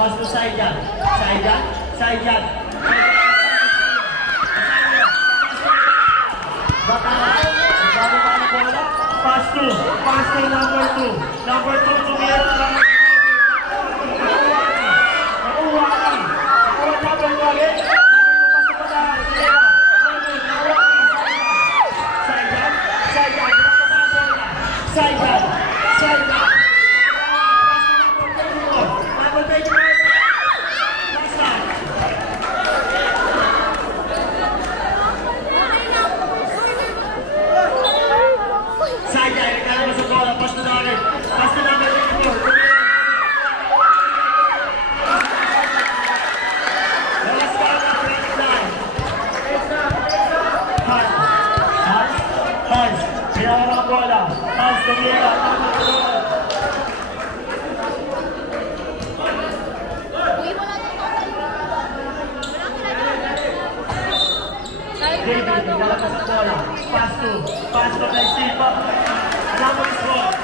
Pass to side yan. Side yan. Side yan. Bataan. Bago-bago bola. Pass to. Pass to number 2. Number 2 tumira lang. Nakuha ka. Nakuha number 2 ulit. Number 2 pass to bataan. Side yan. Side yan. Side yan. Side yan. Pasto kay Silva. Alam mo is wrong.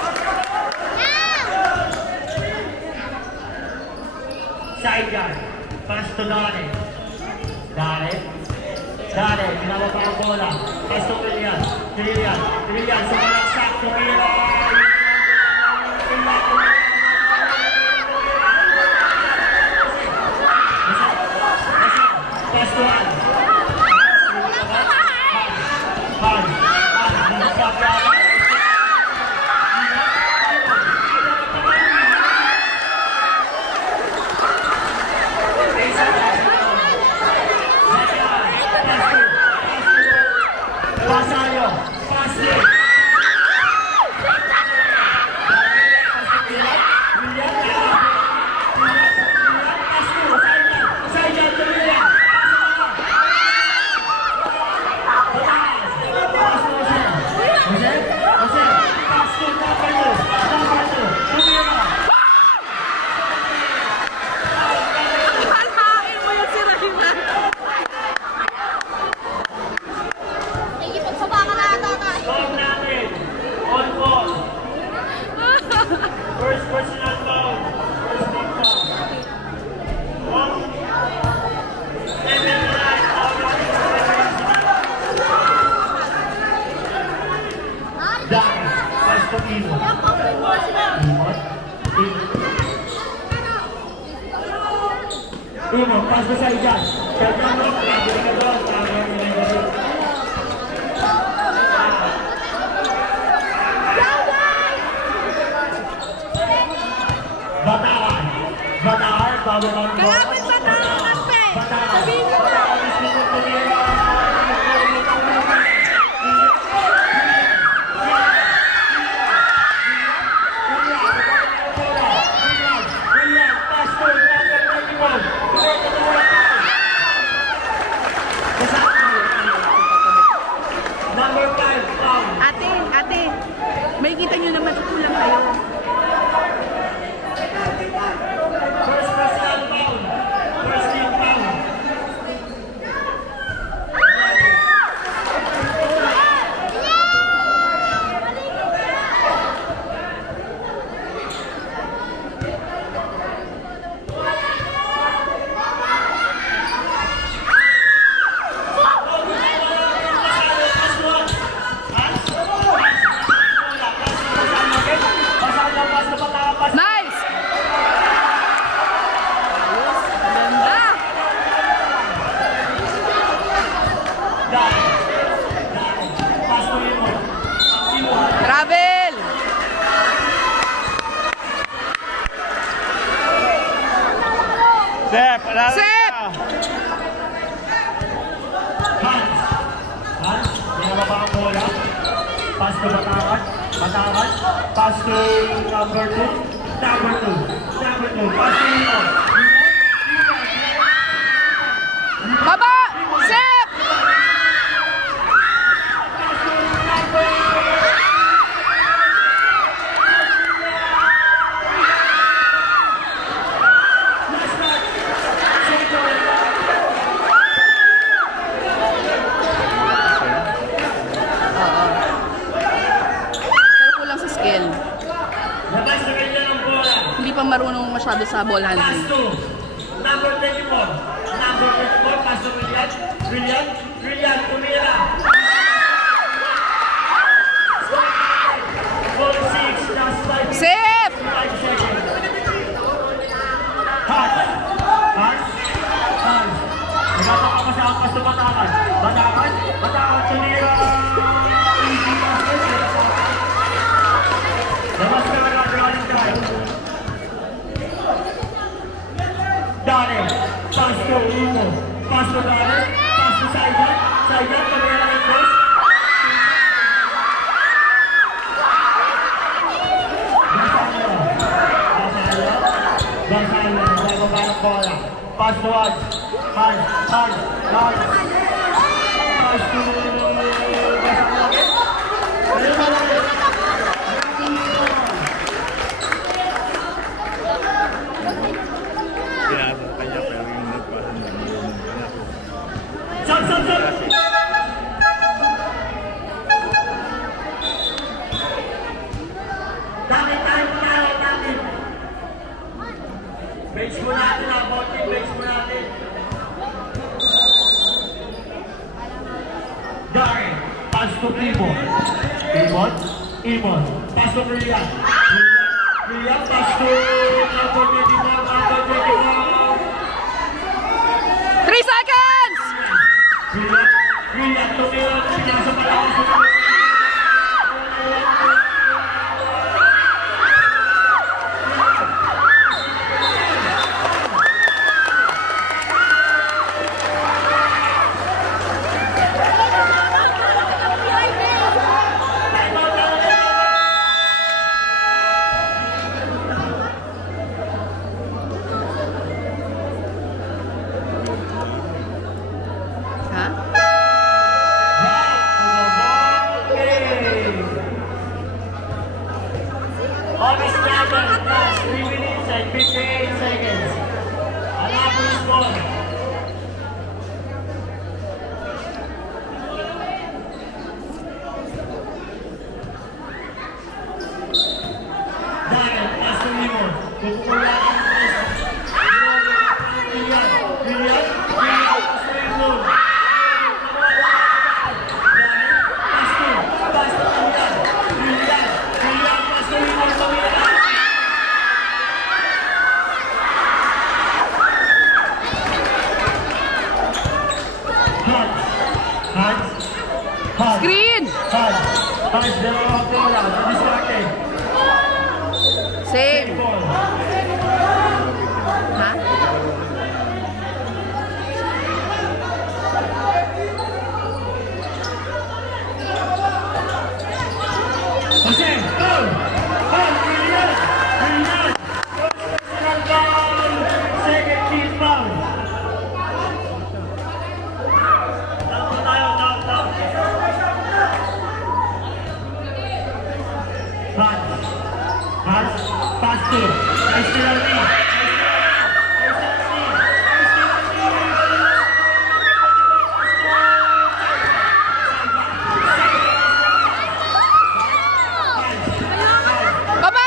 Side guard. Pasto Dane. Dane. Dane. Ginawa pa ang bola. Pasto William. William. William. Sumalaksak. Tumira. Pasto Dane. Imo, pas sa ijan. Bataan. Bataan, bago ang Kalapit bataan, pe. Sabihin mo na. Ate, may kita nyo naman kulang kayo. First down. First down. Nice! Ayos, ganda! Travel! Sep! Sep! Hans, ginawa pa ang bola. Pass to Batangan. Batangan. Pass to number 2. Number 2. Pass to Imo. Baba! Sep! Pero kulang sa skill. Labas na kanya ng bola. Hindi pa marunong masyado doon sa ball Pass handling. to number 24. Number 24, pass to Brilliant. Brilliant. Brilliant, tumira. 4-6, last 5 minutes. Safe! 5 seconds. Hot. Hot. Hot. Nagkakapa sa pass to Batangan. Batangan. Batangan, tumira. Easy basket. Labas ka na running drive. Dane, pass to Umo, pass to Dane, pass to Saigan, Saigan, tumira ng press. Gonzalo, bago ba ng bola, pass to Hans, Hans, pass to Stop! Dami tayo, dami. Bench mo natin, abortin, bench mo natin. Darren, pass to Imon. Imon, pass to Brilliant. Brilliant, pass to number 24. 3 seconds! Brilliant, tumira, pinasa palakas. Ha? August Natal, last 3 minutes and 58 seconds. Another score. Daniel, pass to Limon. Kukuha ang press. Brilliant, Brilliant, pass to Limon. Daniel, pass to Brilliant. Brilliant, pass to Limon. Hans, Screen! dalawang bola, distracted. Same. Ball. Ha? Jose, go! Brilliant! Brilliant! Personal foul! Second team foul! Takbo tayo, takbo! Hans, pass to, Estelani! Baba!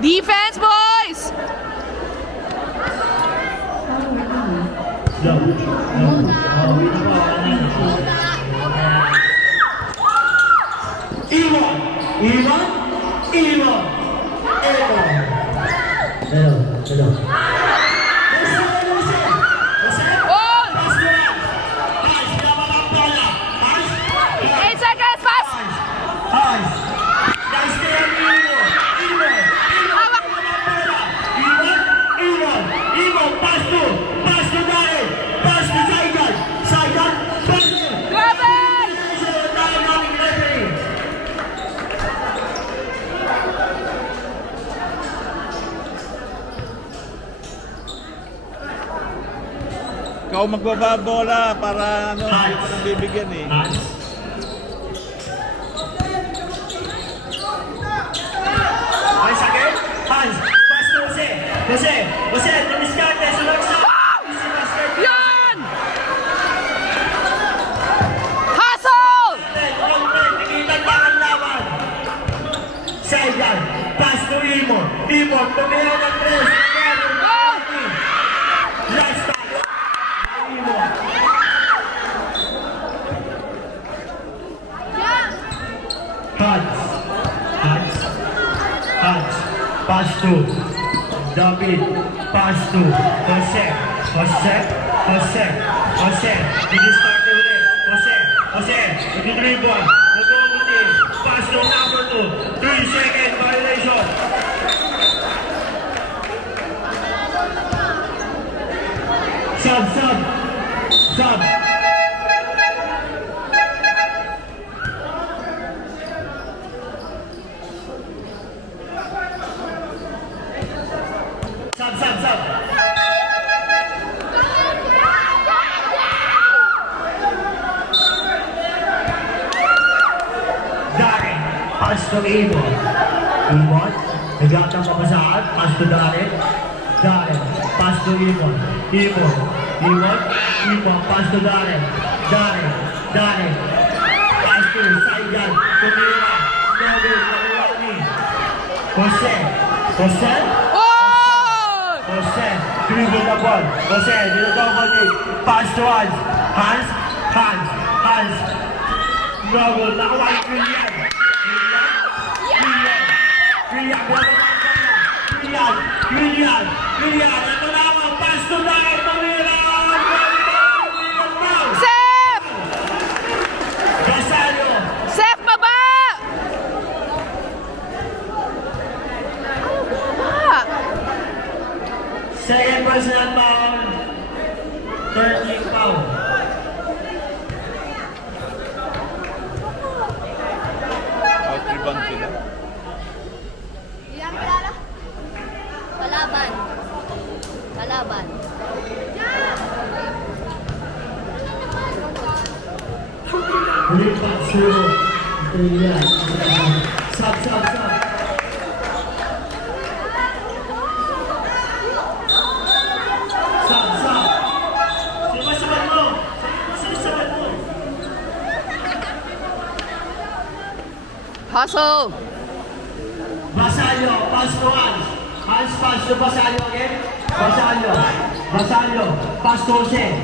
Defense, boys! Iwan! Hello. On! 8 seconds, pass! Grabe! Ikaw magbababola para ano, Nice. para bibigyan eh. Jose, tumiskarte, sumagsak. Si Master. Yan! Hustle! Nakikita pa ang laban. Saiyan, pass to Imo. Imo, tumira ng 3. Last touch. Imo. Hans. Pass to David. Pass to Jose. Dinistart ulit. Jose. Nag-dribble. Nag-overteam. Pass to number 2. 3-second violation. Sub. Sub. Darren, pass to Imo. Imon, nagap ng papasahan, pass to Darren. Darren, pass to Imon. Imon, pass to Darren. Darren, pass to Saiyan. Tumira, David, Kalawani. Jose. Oy! Dribble the ball. Jose, pass to Hans. Dribble, nakawal, William. Ito na ako, pass to Darren, tumira. Sef! Gasalio. Sef, baba! Second personal foul. 13 foul. Out rebound sila. Ilang kilala? Kalaban. Ulit pa, zero. Ayan. Sub. Sumasabat mo. Hustle! Basalio, pass to Hans. Hans, pass to Basalio again. Basalio, pass to Jose.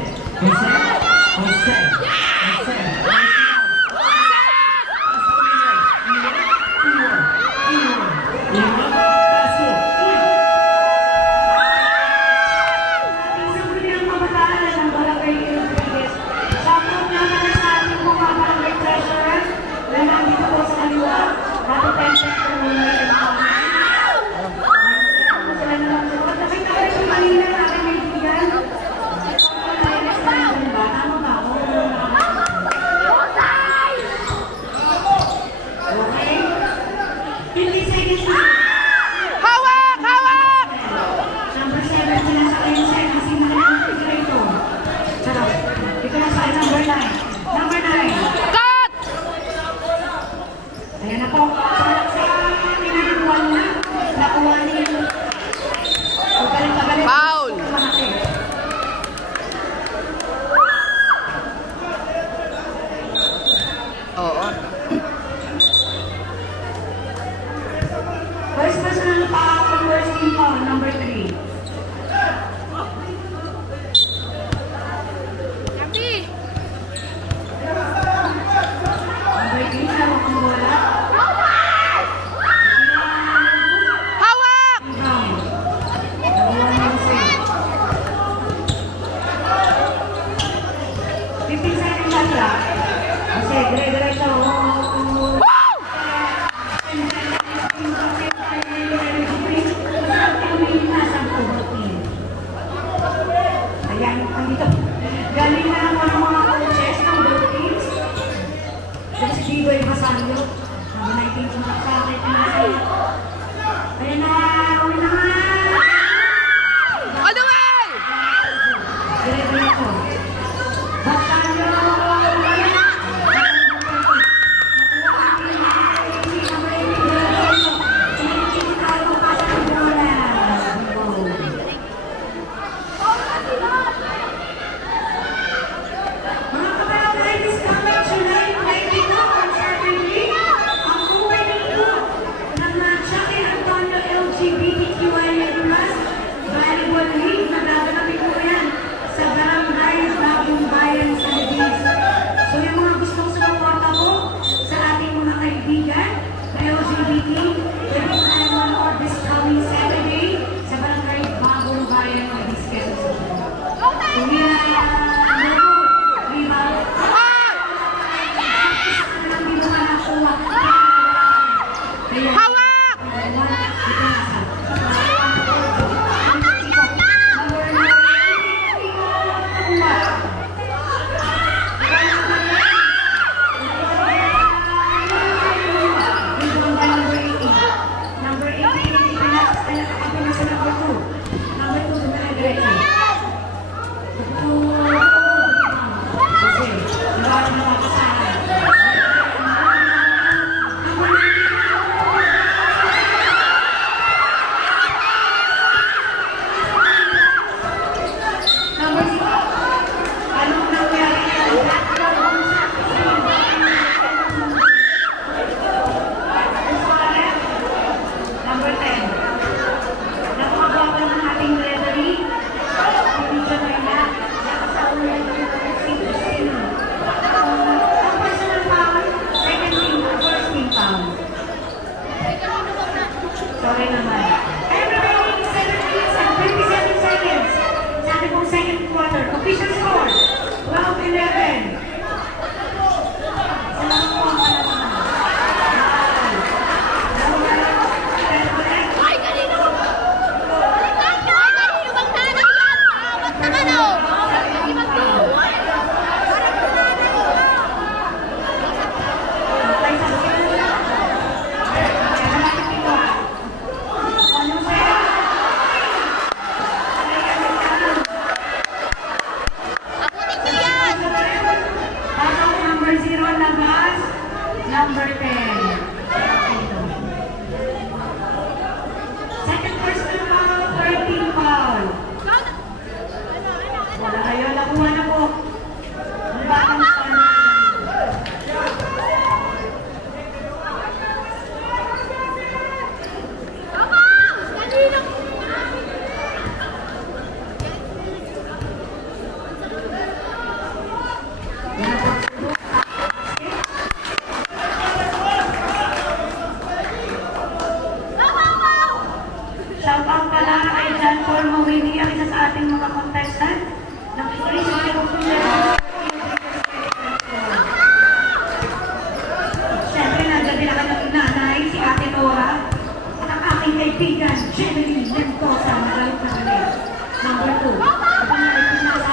number 2. Ito na ipinasa.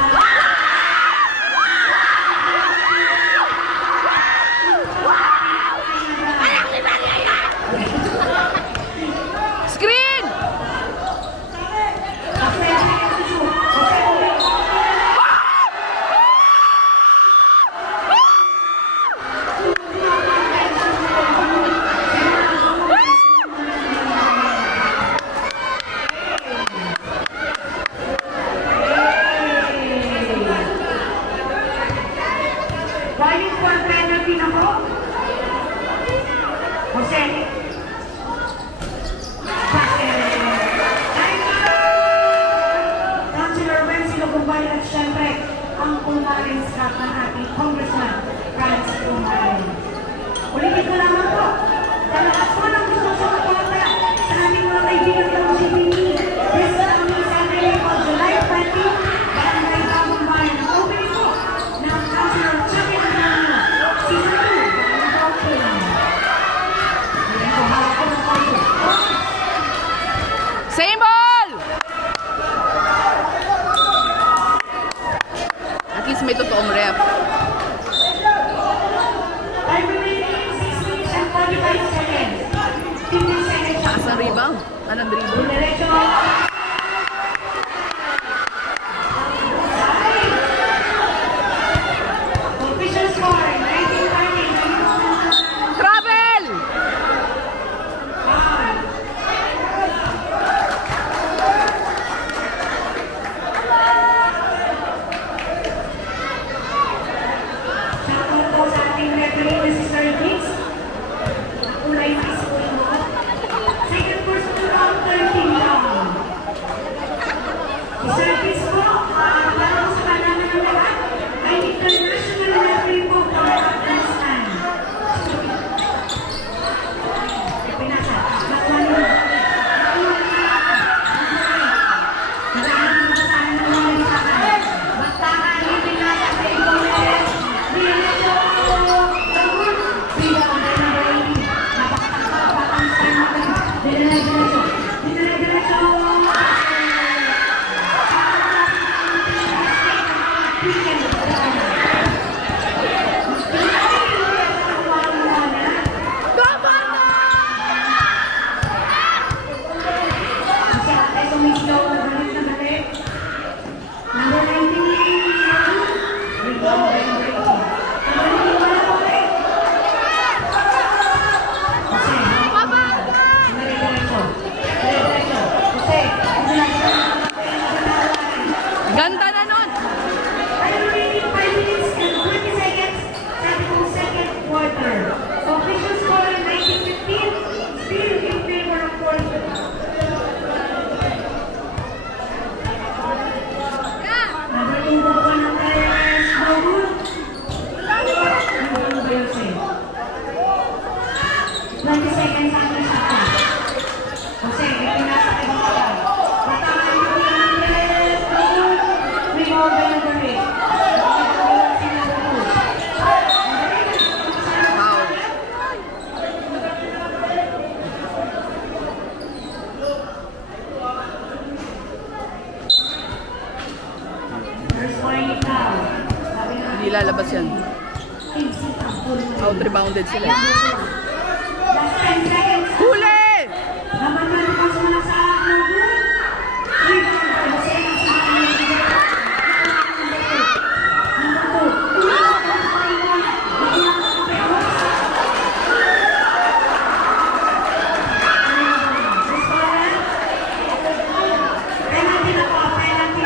Screen! Calling for penalty na po. Jose. Councilor Wency Lugumbay at syempre ang pumaring staff ng ating Congressman Franz Pumaring. Ulitin ko lamang po, sa lahat po ng gusto sumuporta sa aming mga kaibigan ng CPP, this coming Saturday po, July 20, Barangay Bagong Bayan, ang opening po ng Councilor Chucky Antonio, Season 2, Barangay Bagong. Ayan po, hawak ko ng kaso. Same ball! At least may totoong ref. Time remaining 6 minutes and 45 seconds. 15 seconds. Taas ang rebound. Anong dribble? Diretso. Official score, 19-30. Travel! Shoutout po sa ating referee na si Sir Vince. Kulay peaceful mo. Second personal round, 13 round. Si Sir Vince po, para sa kalaman ng lahat, ay international referee po from Afghanistan. Pinasa. Magwalo. Maraming basahan ng mga lipakan. Baktakan, ipinasa sa ikaw. Diretso! Rebound, number 80. Napakatapang sa natin. Diretso. Diretso. Kasi ate sumisgaw na balik na balik. Number 19. Rebound, number 80. Ganda na nun! Official score in 1915, still in favor of Portugal. Number 2 po po ng Perez, Mahmoud. Number 20 seconds ang isa. Jose, ipinasa kay Bata. Batangan mo po ng Perez, Mahmoud. Rebound by number 8. Wow. First warning foul. Sabi nga, Hindi lalabas yan. Out-rebounded sila. last 10 seconds. Huli! Naman na naman sila sa Mahmoud. Rebound by Jose ng sa penalty na po, penalty.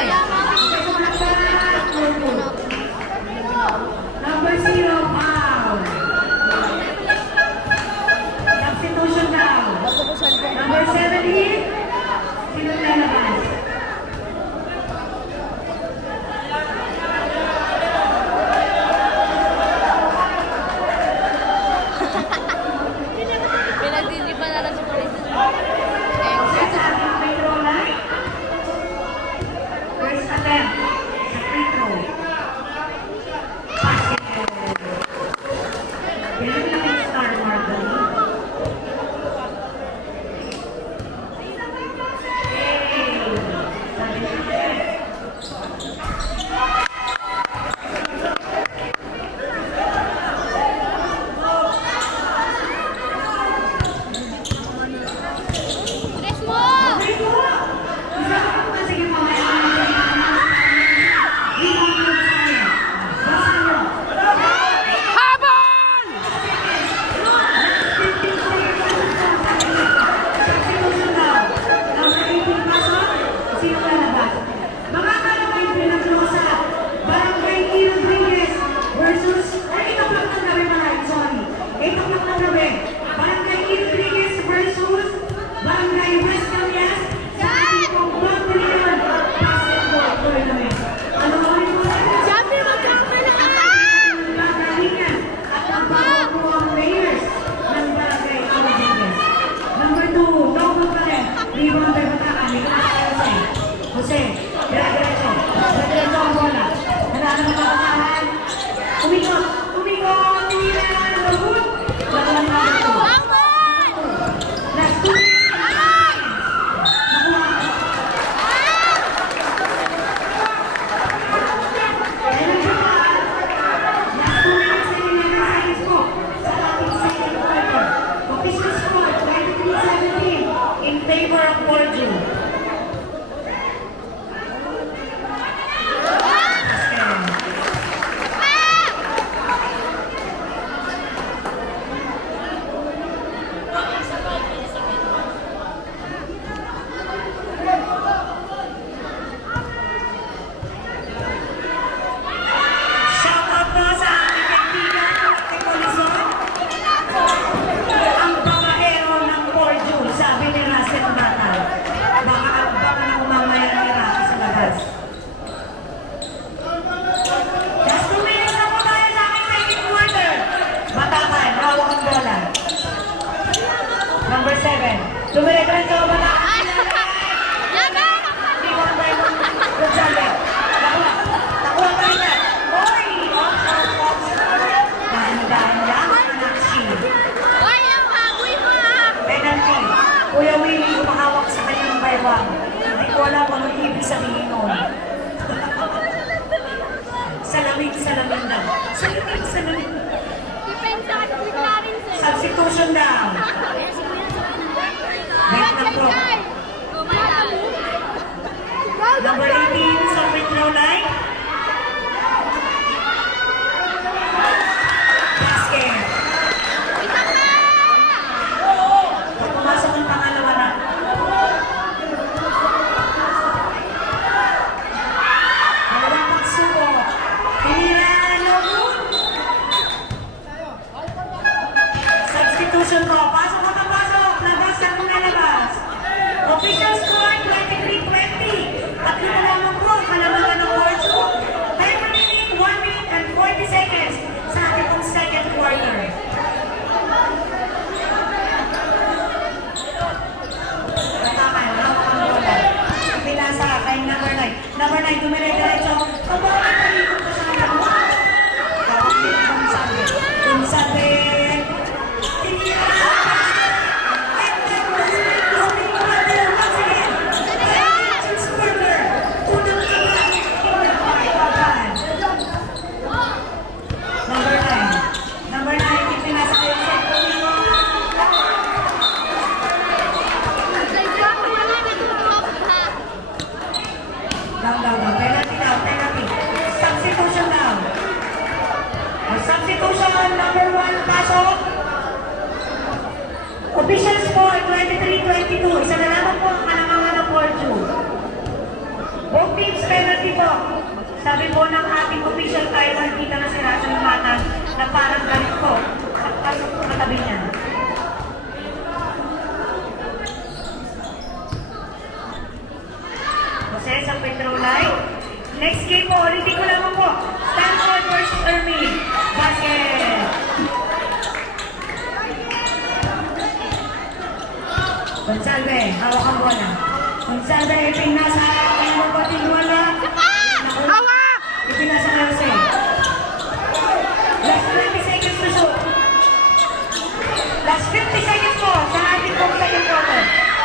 Kaya nga. Number 0, foul. Substitution down. Bago ko cellphone. Number 17, sino lalabas? Pinagtitipan na lang si Chris. Sa ating free throw line. First attempt sa free throw. Basket. Yan lang yung star marble. Hey! Sabi niya. Chris mo! Free throw! Isa ka po kasi yung mga Habol! Mga kalaway pinaglosa, Barangay E. Rodriguez versus, ay ito lang ng gabi mga, sorry. Ito lang ng gabi. Barangay E. Rodriguez versus Barangay West Calias sa ating pong Pagpilihan Basketball Tournament. Ano ang rin po natin? Sabi mo kami lahat! Ang bagalingan at ang pagkukuhang players ng Barangay E. Rodriguez. Number 2, double pa rin. Rebound by Batakan. Ito na Jose. Jose, dire-diretso. Dire-diretso ang bola. Nanalo ng Batakan. Umikot. Umikot. Tinira ng Lagud. Lagud ng Lagud. Bangkon! Last 2 minutes. Nakuha. Ayun siya. Last 2 minutes na nilalakas po sa ating second quarter. Official score, 23-17 in favor of Bordeaux. Shout out po sa ating kaibigan ng Timo Luzon. Ang pangahero ng Bordeaux, sabi ni Russell Bata. Baka na umamaya ni Rocky sa labas. Just 2 minutes na po tayo sa ating second quarter. Batakan, hawak ang bola. Number 7. Dumire-diretso, Batakan. Laban! Rebound by Gonzalez. Nakuha pa rin yan. Oy! Off. Dahan-dahan lang, anak si. Hoy, ang baboy mo ah! Penalty. Kuya Willie, kumahawak sa kanyang baywang. Hindi ko alam kung anong ibig sabihin nun. Salamin lang. Salamin. Depensa at bigla rin sir. Substitution down. Wait na po. Number 18 sa free throw line. Basket. Pumasok ang pangalawa na. Dalawang pagsubok. Tinira ng Lagud. Substitution po. Pasok ka pasok. Labas at nalabas. Official score 23-20. Tatlo na lamang po. Kalamangan ng Bordeaux. Time remaining 1 minute and 40 seconds sa ating pong second quarter. Batakan, hawak ang bola. Pilasa kay number 9. Number 9, dumire-diretso. Pabola pa rin po sa kanya. Hawak din ang Gonzalez. Gonzalez. Tinira sa basket. And then Gonzalez is being battled once again. By Richard Spurger. penalty po. Sabi po ng ating official timer, kita na si Russell Mata na parang galit po. Pasok po katabi niya. Jose sa Petro Light. Next game po, ulitin ko lang po. Stanford versus Ermi. Basket. Gonsalve, hawak ang bola. Gonsalve, ipinasa ang mabuting bola. Hawak! Ipinasa kay Jose. Last 20 seconds to shoot. Last 50 seconds po sa ating pong second quarter.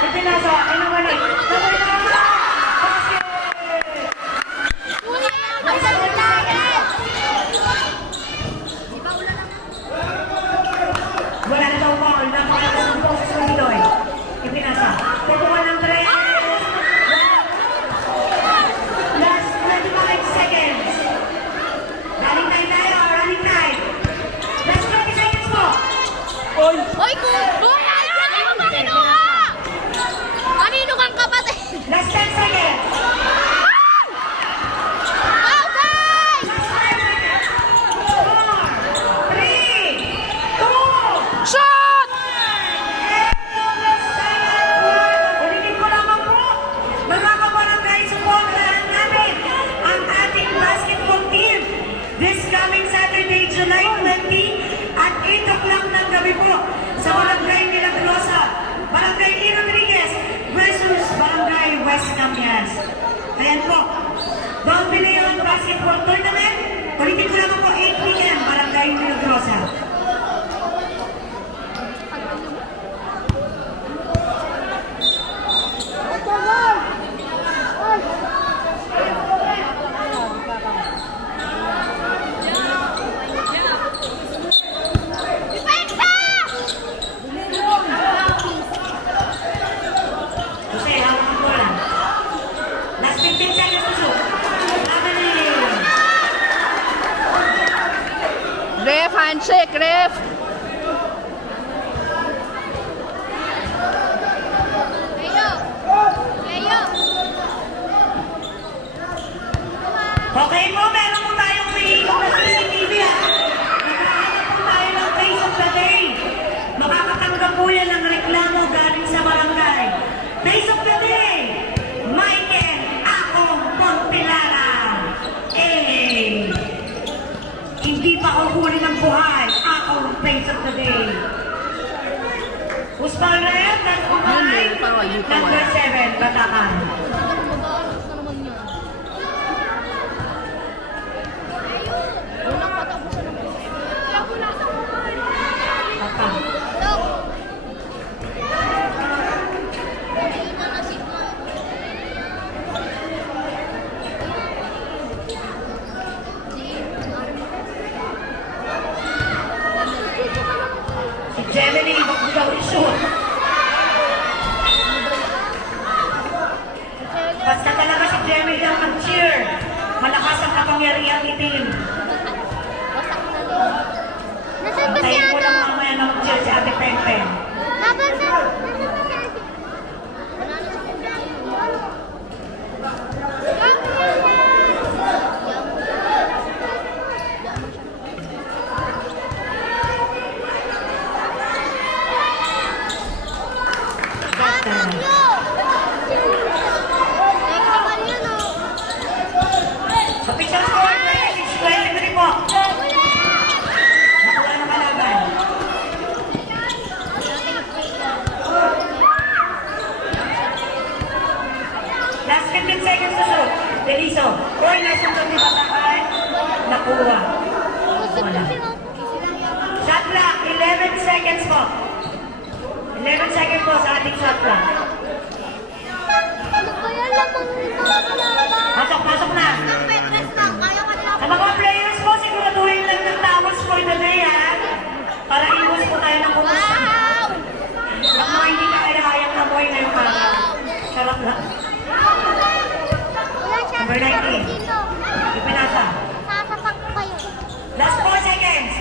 Ipinasa, inuwalit. Number 9. Basket! Wala na daw foul. Napakalakas ng boses ng Nidoy. Ipinasa. Kukuha ng 3. Last 25 seconds. Running time tayo. Running time. Last 20 seconds po. Oy! Hoy, kuya! Hindi mo makinuha! Kanino kang kapatid? Last 10 seconds. Outside! Last 5 seconds. 4, 3, 2, Shot! ulitin ko lamang po, mga kabarangay, supportahan natin ang ating basketball team this coming Saturday, July 20 at 8 o'clock ng gabi po sa Barangay Milagrosa, Barangay E. Rodriguez versus Barangay West Camias. Ayan po, Don Bileon Basketball Tournament, ulitin ko lamang po, 8 p.m. Barangay Milagrosa. Depensa! Jose, hawak ang bola. Last 15 seconds to shoot. Labanin. Ref, handshake, ref! Leo! Leo! Okay po, meron po tayong pinigong na CCTV ha. Naghahanap po tayo ng face of the day. Makakatanggap po yan ng reklamo galing sa barangay. Face of the day, Michael Akong Montelara. Eh, hindi pa ako huli ng buhay. Akong face of the day. Usman Reyes, nagkumay. Number 7, Batakan. Unang patapusan ng kaya wala sa Batakan. Dok! Hindi na nasigma. Si Gemini, wag mo daw i-shoot. Basta talaga si Gemini ang mag-cheer. Malakas ang kapangyarihan ni Tim. Wasak na lang. Nasaan ba si Tayo ko lang ano? mamaya na mag-cheer si Ate Pempen. Nasaan ba si Ate? Wala na si Ate. Official score, 26-23 po. Nakuha ng kalaban. Last 15 seconds to shoot. Deliso. Or nasa ito ni Batakan. Nakuha. Wala. Shot clock, 11 seconds po. 11 seconds po sa ating shot clock. Pasok, pasok na. Sa mga players po, siguraduhin lang ng towels for the day, ha? Para iwas po tayo ng kumus. Ang mga hindi na kaya-kayang nabuhay ngayong araw. Sarap na. Number 19. Ipinasa. Sasapak ko kayo. Last 4 seconds.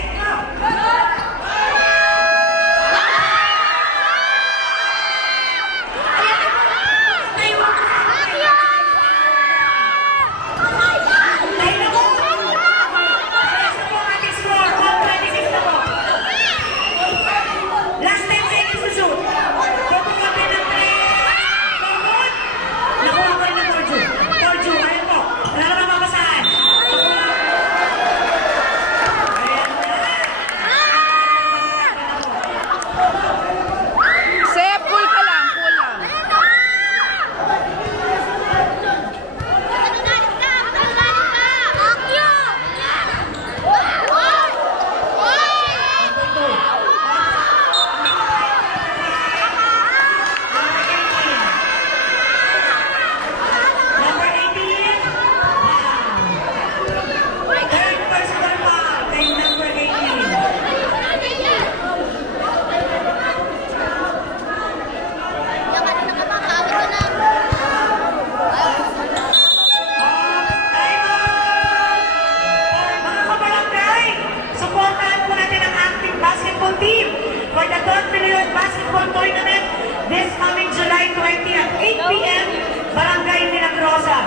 for the third period basketball tournament this coming July 20 at 8 p.m. Barangay Milagrosa.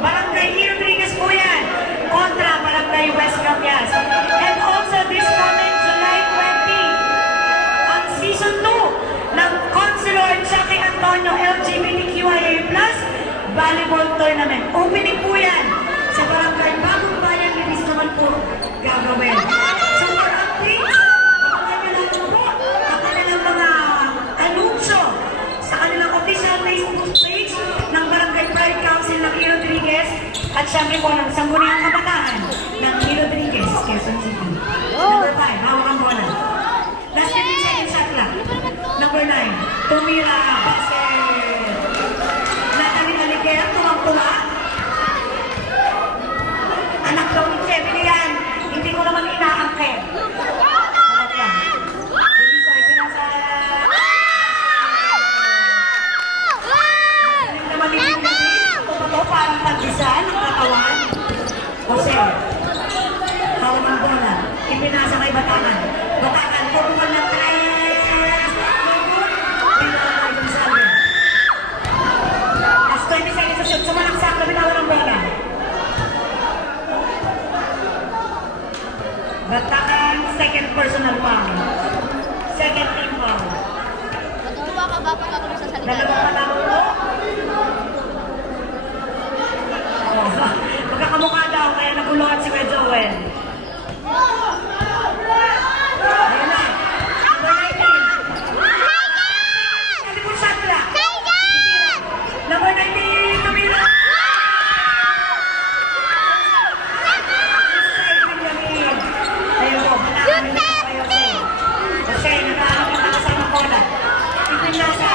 Barangay Rodriguez po yan. Kontra Barangay West Capias. And also this coming July 20, ang season 2 ng Consuelo and Jackie Antonio LGBTQIA+ volleyball tournament. Opening po yan sa Barangay Bagong Bayan. Ibig naman po gagawin. So for updates, abangan nyo lang po ang kanilang mga anunsyo sa kanilang official Facebook page ng Barangay Pride Council ng E. Rodriguez at syempre po ng Sangguniang Kabataan ng E. Rodriguez, Quezon City. Number 5, hawak ang bola. Last 15 seconds shot clock. Number 9, tumira basket. Natalie Aliger, tumang-tuma. Anak daw ni Kevin yan. Hindi ko naman inaangkin. Anak lang. Hindi ko ipinasa. Hindi naman ibigay. Ito parang pag-isa ng katawan. Jose, hawak ang bola. Ipinasa kay Batangan. Batangan, pupungan ng tres. Pinakakay ng salve. As 20 seconds to shoot. Sumalaksak na binawan ang bola. Batangan, second personal foul. Second team foul. Natutuwa ka ba pag ako nagsasalita? Dalawa pa lang po. Magkakamukha daw, kaya naguluhan si Kuya Joel. Ayun na. Number 19. Sabi po shot clock. Number 19, tumira. Ayun po, Batangan nito kay Jose. Jose, nakaharap na kasama ko na. Ipinasa.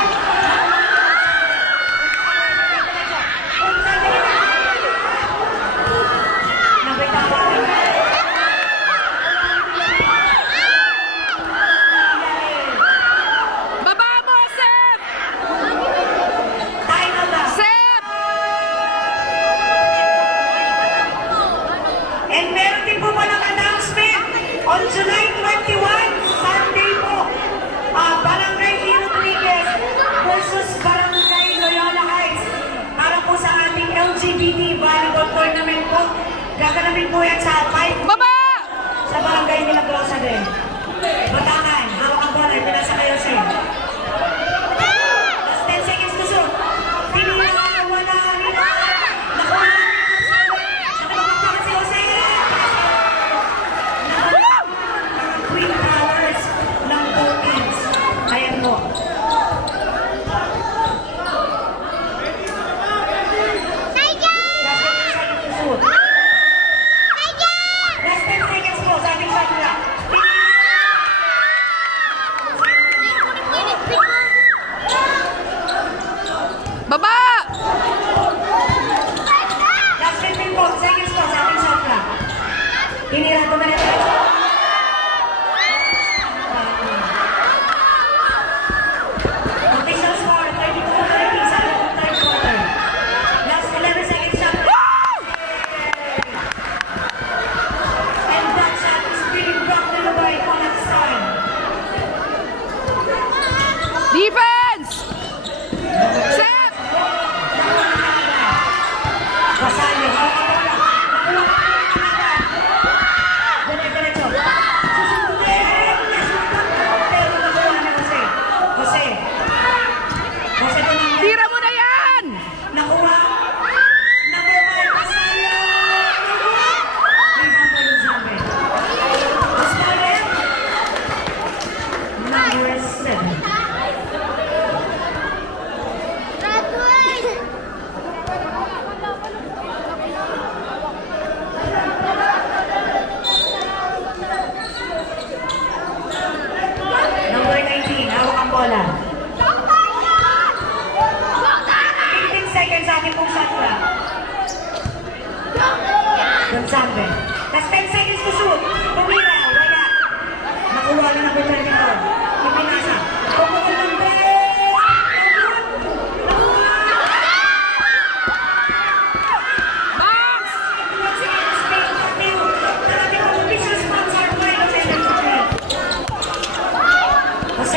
Baba mo, Seth! Seth! And meron din po palang announcement on July 21, Sunday po. Barangay E. Rodriguez versus Barangay Loyola Heights. Para po sa ating LGBT volleyball tournament po. Gaganapin po yan sa 5 Baba! sa Barangay Milagrosa din. Batangan, hawak ang bola, pinasa kayo si. Last 10 seconds to shoot. Tinira, wala, nila. Nakuha. Nakapagpakan si Jose. Twin Towers ng Philippines. Ayan mo. Last 10 seconds to shoot. Last 10 seconds po, sabi ko sa nila. Baba! Last 15 po, seconds po, sabi ko sa nila. Tinira ko na rin. Official score, 32-30, sabi ko third quarter. Last 11 seconds shot. And that shot is being brought to the by Palaksan. Defense! Seth! Basalyo, hawak ang bola. Dire-diretso. Susundin! Pero nakuha ni Jose. Jose. Jose Tonang. Tira mo na yan! Nakuha. Nakuha. Basalyo. Rebound by Gonzalez. Gonzalez. Number 7. Number 19, hawak ang bola. 15 seconds sa ating pong shot clock. Gonzalez. Last 10 seconds to shoot. Tumira, wala. Nakuha na ng return nito. Ipinasa. Pupunta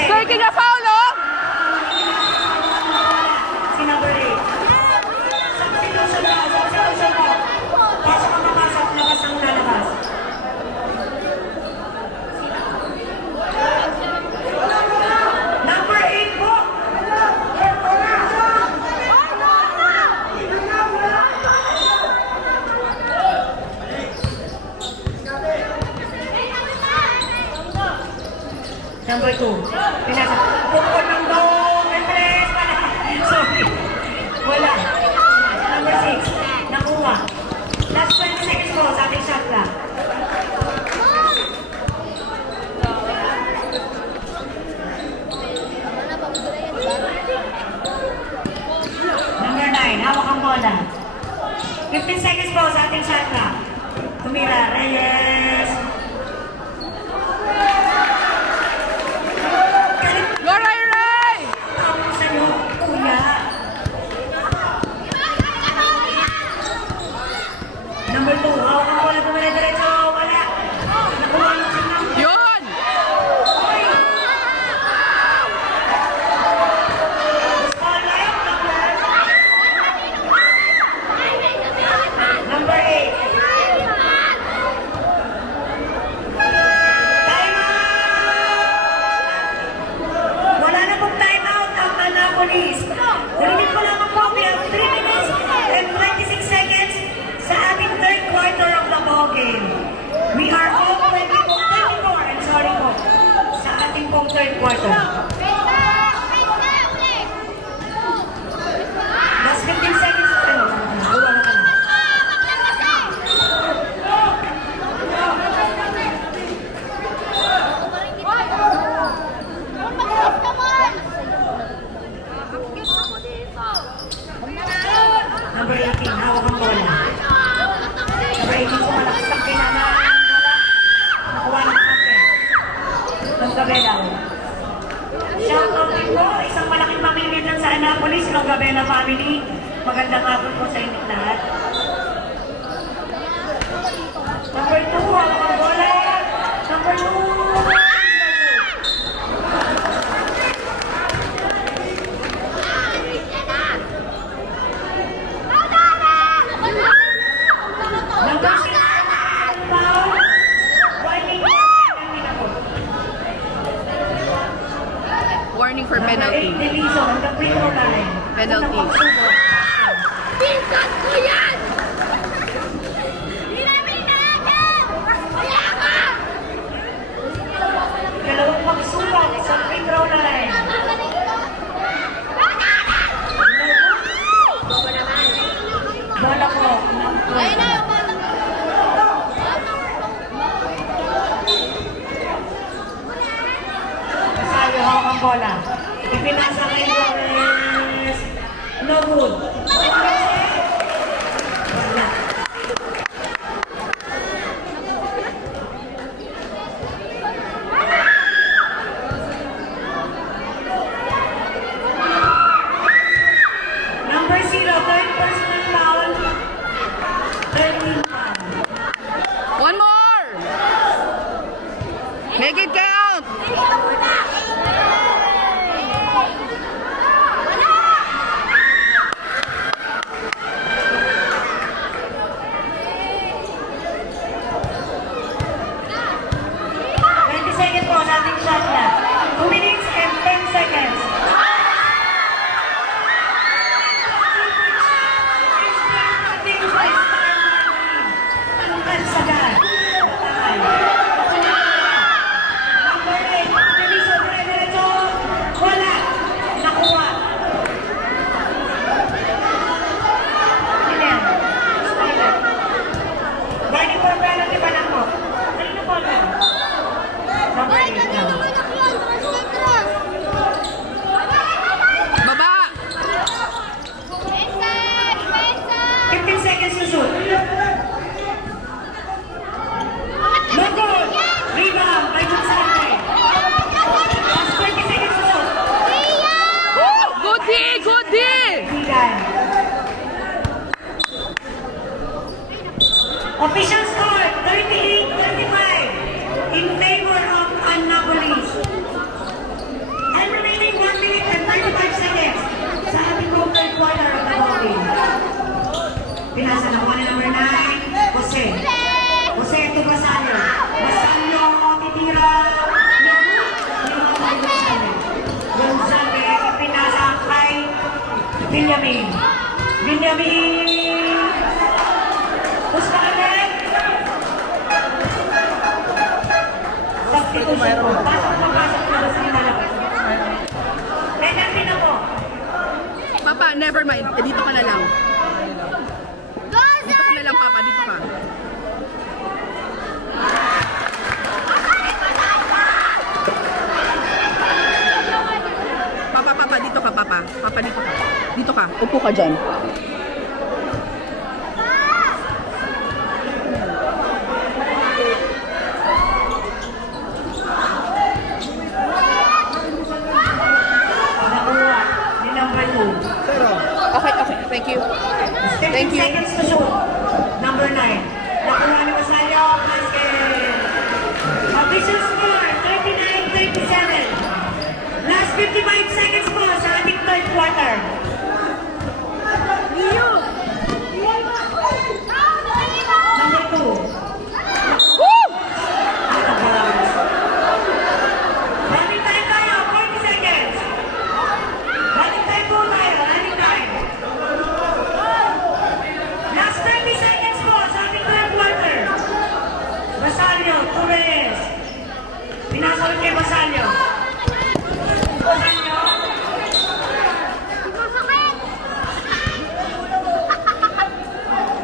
Striking na foul, oh! Si number 8. Substitution na. Pasok ang papasok, labas ang lalabas. Number 8 po. Number 2. Pinasa. Pukul ng dong. Empress. Sorry. Wala. Number 6. Nakuha. Last 20 seconds po sa ating shot clock. Number 9. Hawak ang bola. 15 seconds po sa ating shot clock. Tumira. Reyes. Go, Ray Ray! Tapos sa iyo, kuya. Number 2, hawak ang bola, tumira-diretso, wala. Nakuha ng sinang. Yun! Spotlight, number 8. Time out! Wala na pong time out ang Annapolis. Ulitin ko lang po, we have 3 minutes and 26 seconds sa ating third quarter of the ball game. We are all 24, I'm sorry po, sa ating pong third quarter. Last 15 seconds. Wala na ka na. Number 18, hawak ang bola. Number 18, sumalakas ang kailangan. Nakuha ng kapit. Ng Gabelaw. Shoutout din po, isang malaking pamilya dyan sa Annapolis, ng Gabela family. Magandang hapon po sa inyo lahat. Number 2, hawak ang bola. Number 2. Number 6, foul. Warning. Warning for Number 8, penalty. Deliso, on the free throw line. Penalty. Unang pagsubok. Pinsan ko yan! Kaya ka! Dalawang pagsubok sa free throw line. Bola po. Ayun na yung bata. Masayo, hawak ang bola. Ipinasa kay Flores. No good. Wala. Number 0, third personal foul. 13 foul. One more! Make it count! Benjamin. Benjamin! Push ka ulit! Substitution po. Pasok na ba sa inalapit? Penalty na po. Papa, never mind. Eh, dito ka na lang. Go, Dito ka na lang, Papa. Dito ka. Papa, dito ka, Papa. Papa, dito ka. Dito ka. Upo ka dyan. Nakuha ni number 2. Okay, okay. Thank you. 15 Thank you. seconds to shoot. Number 9. Nakuha ni Masalyo. Basket. Official score, 39-37. Last 55 seconds po sa ating third quarter. Number 2. Woo! Running time tayo, 40 seconds. Running time po tayo, running time. Last 30 seconds po sa ating third quarter. Basalio, Torres. Pinasal kay Basalio. Basalio.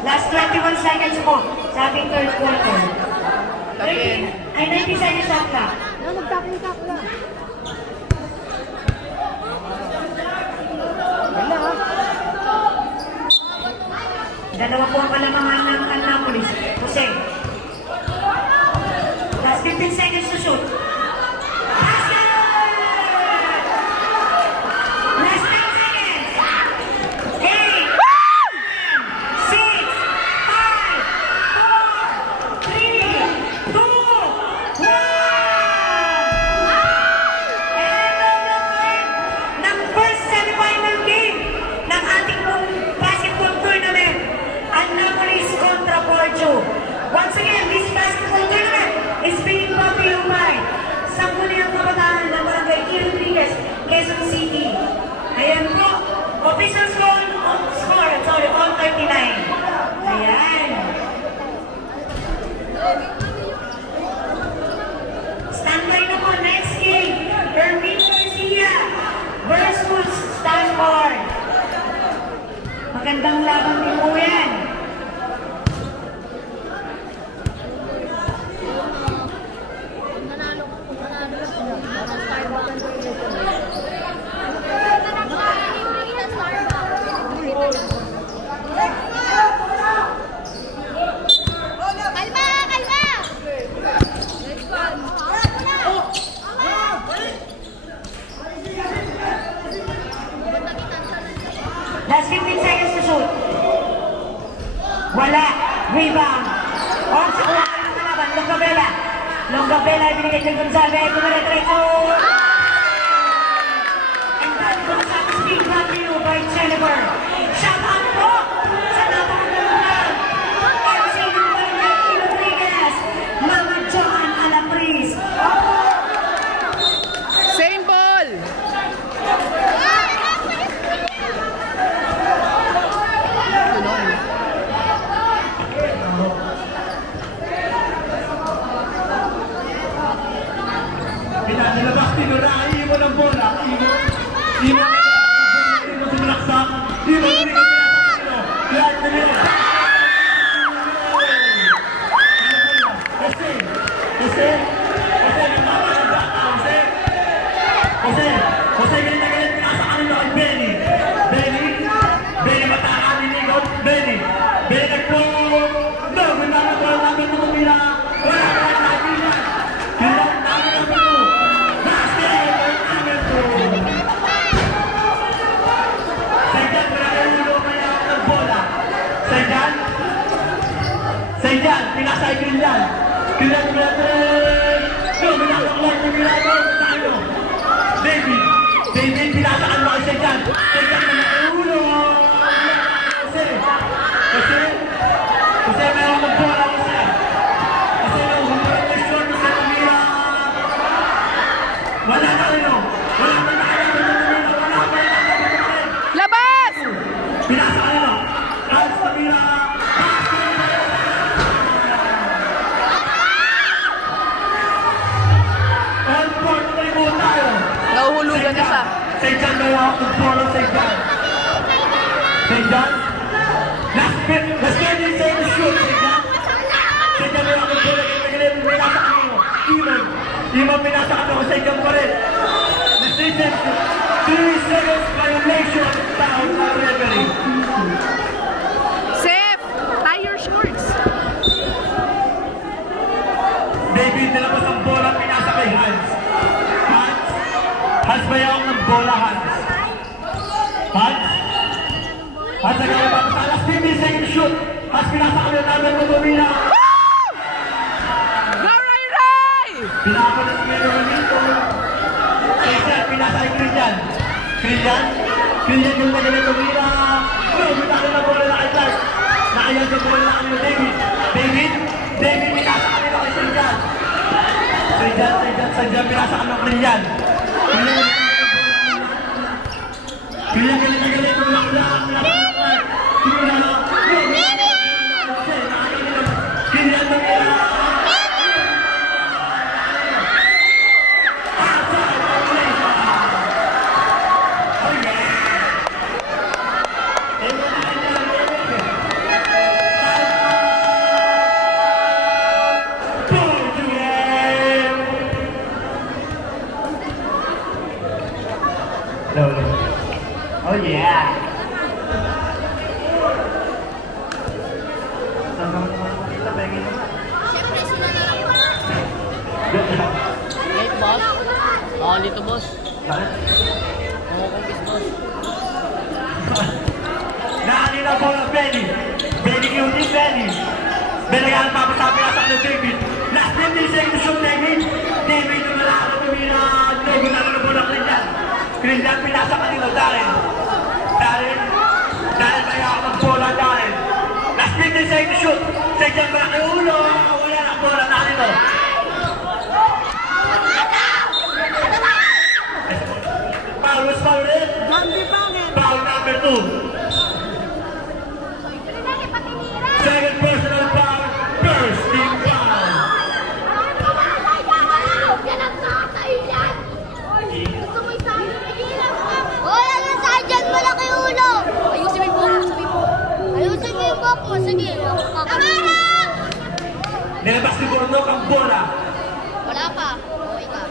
Last 21 seconds po sa ating third quarter. Tapin. Ay, 90 seconds shot clock. Dalawa po ang kalamangan ng Annapolis. Jose. Last 15 seconds to shoot. Basket! Last 10 seconds. 8, 6, 5, 4, 3, 2, 1. Ng first semifinal game ng ating basketball tournament, Annapolis kontra Porto. Once again, this basketball tournament is being brought to you by Sangguniang Kabataan ng Barangay E. Rodriguez, Quezon City. Ayan po, official score, all 39. Ayan. Standby na po, next game, Erwin Garcia versus Stanford. Magandang laban din po yan. Kalma, kalma! Last 15 seconds to shoot. Wala. Rebound. On sa kuha ng kalaban. Longgabela. Longgabela ay binigay kay Gonzalez. Tumaretreso. And that Gonzalez being brought to you by Jennifer. Shout out po sa napakagandang MC ng Barangay E. Rodriguez. Mama Joan Alapris. Same ball. Pinadalabas tino na iimo ng bola. Iimo sumalaksak. Iimo Clark na nila. Jose, galit na galit. Pinasa kanino kay Benny. Benny matakaan ni Nigot. Benny nagpo. No, minamatawa namin ng pumila. Wala ka na natin. Kilang namin ang pagpo. Basket! Amen po. Saidan, pinakaulo kaya ng bola. Saidan, pinasay Grillan. Grillan, no, minamatawa ng Milano. Tayo. David, pinasaan mo kay Saidan. Saidan, pinakaulo. Kasi meron ng bola kasi. Kasi nung humarap na short sa Camila. Wala na rin o. Wala na rin. Labas! Nahulugan na siya. St. John may hawak ng bola, St. John. St. John. Last 20 seconds shoot, St. John. St. John may hawak ng bola, pinasa kanino. Imon pinasa kanino, St. John pa rin. Decision, 3 seconds violation, foul by referee. Safe! Tie your shorts. David nilabas ang bola, pinasa kay Hans. Hans ba yung ng bola, Hans? Hans? Hans na gawin pa sa last 15 seconds shoot. Hans pinasa kami ng number mo tumina. Go, Ray Ray! Pinapa na si Mero Ramito. Christian, pinasa kay Christian. Christian yung magaling tumina. Butano na bola na kay Clark. Nakayag yung bola na kami ng David. David pinasa kami na kay St. John. St. John pinasa kami ng Christian. Kaya galing ko lang Oh yeah! Siyempre, sila na lang po. Late, boss. Oo, dito, boss. Oo, kumpis, boss. Nakanina po ng Benny. Benny Cutie, Benny. Benny ka ang papasabi na sa ng David. Last 15 seconds yung David. David yung malaki na tumira. David na po ng Christian. Christian pinasa kanila, Darren. Darren may ako ng bola, Darren. Last 15 seconds shoot. Second ba kay ulo. Wala na bola na nito. Foul was foul rin. Foul number 2. Second personal foul. First team foul. Yan ang kakailan. Gusto mo isabi na hirap ka. Hoy, ano sa dyan? Malaki ulo. Ayusin mo yung buhok. Ayusin mo yung buhok mo. Sige. Tama na! Nilabas ni Bornok ang bola. Wala pa. Okay ka.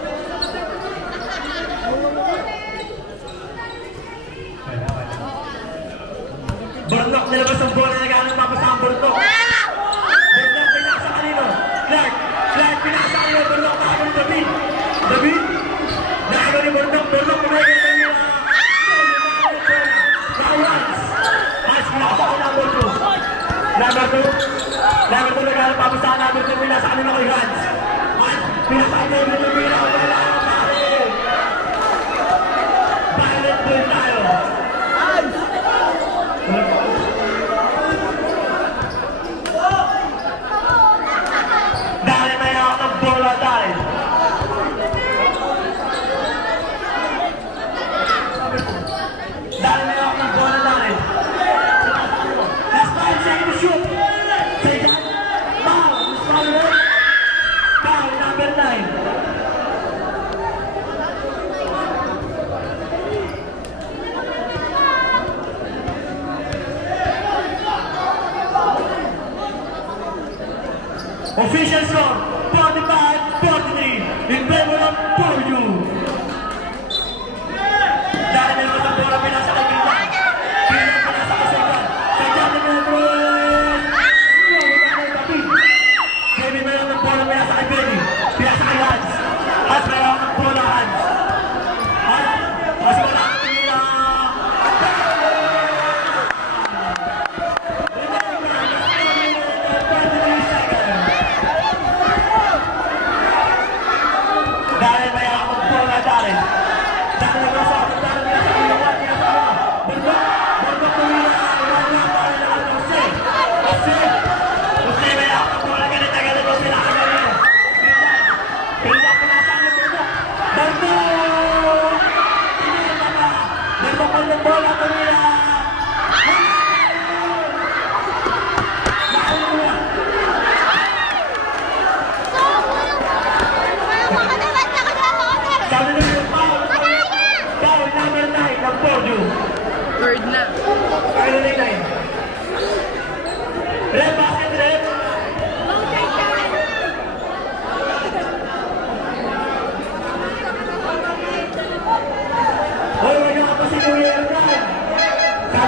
Bornok nilabas ang bola. Naghanap papasa ang Bornok. Bornok pinasa kanino. Clark pinasa kanino. Bornok nakabal ni David. David. Nakabal ni Bornok. Bornok kumagay na nila. Bawans. Mas pinasa ko number 2. Number 2 naghanap papasa. Number 2 pinasa kanino kay Hans. Hans pinasa kanino. Violent ball tayo. Dahil may hawak ng bola dahil. Dahil may hawak ng bola dahil. Last 5 seconds to shoot. Say that. Foul. Foul number 9. Official score, 45-43 in favor of Purdue. Dahil nila sa bola pinasa kay Pintan. Pintan pinasa kay Saigon. Saigon na Menendez. Baby may ng bola pinasa kay Baby. Pinasa kay Hans. Hans may ng bola Hans. Mas wala ang tingila.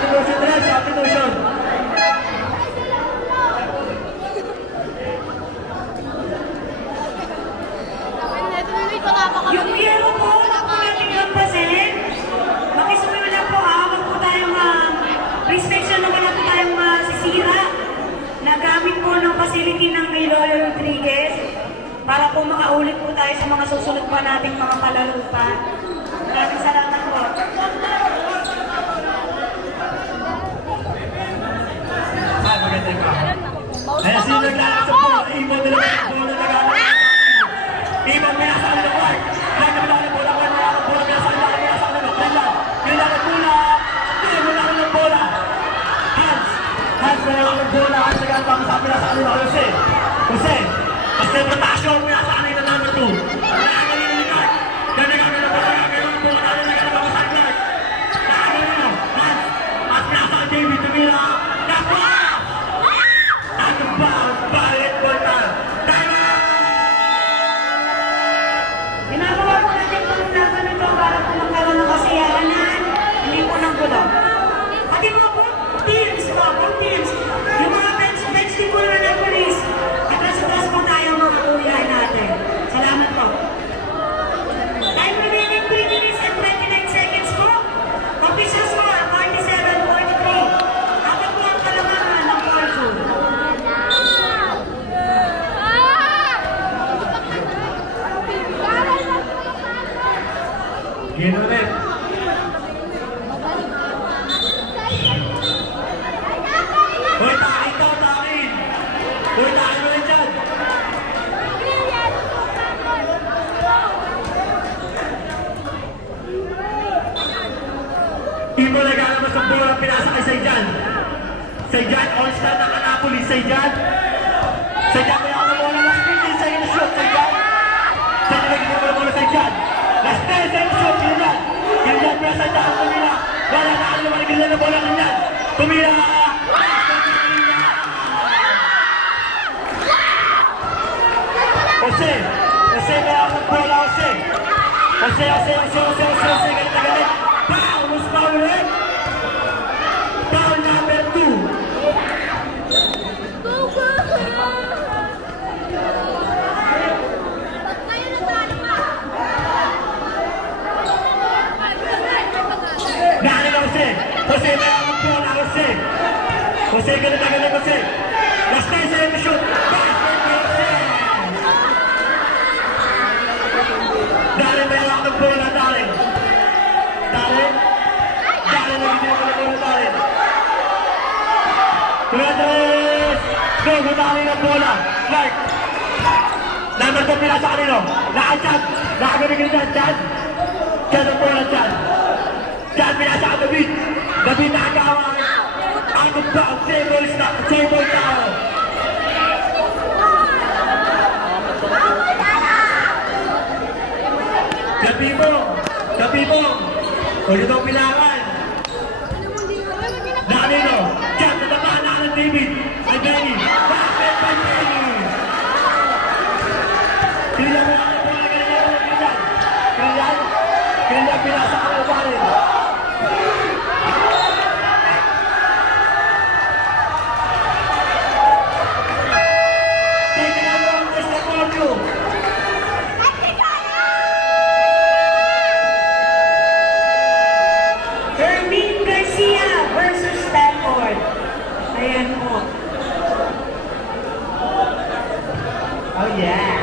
Substitution na lang, substitution. Yung yellow po, huwag po natin lampasin. Makisuyo lang po ha, huwag po tayong please make sure na wala po tayong sisira. Nagamit po ng facility ng Maylolo Rodriguez para po makaulit po tayo sa mga susunod pa nating mga palaro pa. Maraming salamat po. Ah, maganda ka. Ayan, sino naglalasa po? Ibon nila po na naglalasa. Ibon pinasakal na Clark. Clark na pinasakal na bola. Clark na bola. Pinasakal na bola. Kailangan bola. Kailangan ng bola. Hans. Hans kailangan ng bola. Hans naglalasa pa sa pinasakal na Jose. Jose. Jose Patasio. Pinasakal na number 2. Nakagaling ni Clark. Kailangan ng bola. Kailangan ng bola. Kailangan ng bola sa Clark. Nakagaling mo. Hans. Hans pinasakal David. Tumira. Kapwa! Balik po na. Ginagawa po natin itong laban ito para po magkaroon ng kasiyahanan, hindi po ng gulo. Pati mga po, teams, yung mga bench team po naman ng police, atras-atras po tayo mga kuyain natin. Salamat po. Time remaining 3 minutes and 29 seconds po. Official score, 47-43. Ako po ang kalamangan ng Fortune. Game ulit. Hoy, takin daw, takin. Hoy, takin mo rin dyan. Ibo naglalabas ang bola, pinasa kay Saijan. Saijan, all-star ng Annapolis. Saijan. Saijan, may ako na bola. Last 15 seconds shoot, Saijan. Saijan, nagiging mo na bola, Saijan. Last 10 seconds shoot, Gillian. Gillian, pinasa Saijan, tumira. Wala na ako naman, Gillian na bola, Gillian. Tumira. Jose, Jose, may ako ng bola, Jose. Jose, galit na galit. Foul, mas foul ulit. Foul number 2. Dali na Jose. Jose, may ako ng bola, Jose. Jose, galit na galit, Jose. Last 10 seconds to shoot. Basket, Jose. Dali, may ako ng bola, Dali. Dali. Dali, nagiging ako ng bola, Dali. Tumadres! Go, gumali ng bola. Clark. Number 2 pinasa kanino. Nakachad. Nakagabigil dyan. Chad. Chad ang bola, Chad. Chad pinasa ka David. David nakagawa. Out of bounds. Save ball tao. Kapibong. Ulit ang pilangan. Danilo. Chad na naman. Alan David. Ay Benny. Basket by Benny. Kilian mo ang bola. Kilian pinasa ka mo pa rin. Taking a long distance for you. Hermine Garcia versus Stanford. Ayan po. Oh yeah.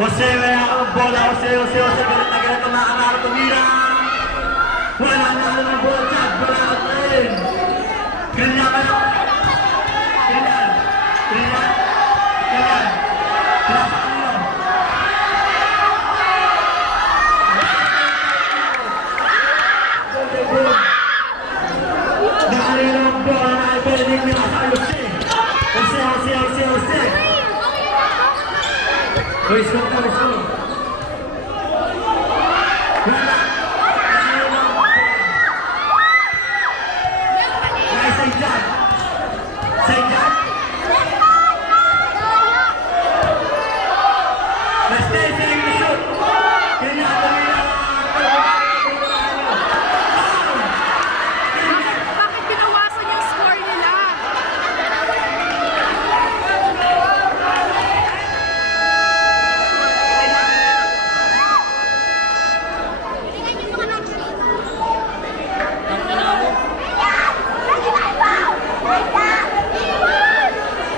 Jose, wala ang bola. Jose, galit na galit ang nakakaro tumira. Wala na ang bola, Chad. Wala ang rin. Ganyan ka na. Ganyan. Pinasa kanino. Dahil ang bola na Albeni, pinasa Jose. Jose. Let's go. Bakit binawasan yung score nila?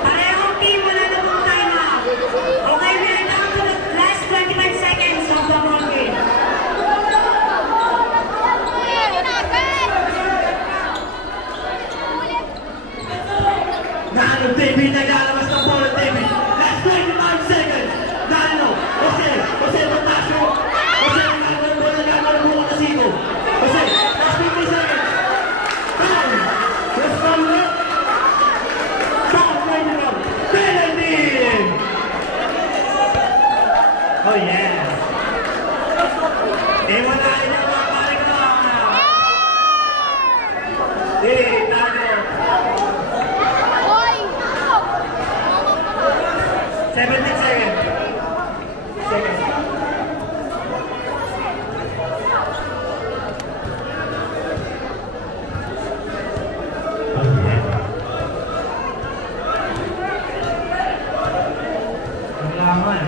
Parehong team, wala na pong time out. Okay, we are down to the last 25 seconds of the ball game. Nano, David, naglalabas ng bola, David. Last 25 seconds. Nano, Jose, Batasio. Jose, naglalabas ng bola, Sigo. Jose, last 50 seconds. Foul. Just foul it. Foul, right now. Penalty. Oh, yeah. Wala na mga paring na. Nano. 17 seconds. Kailangan.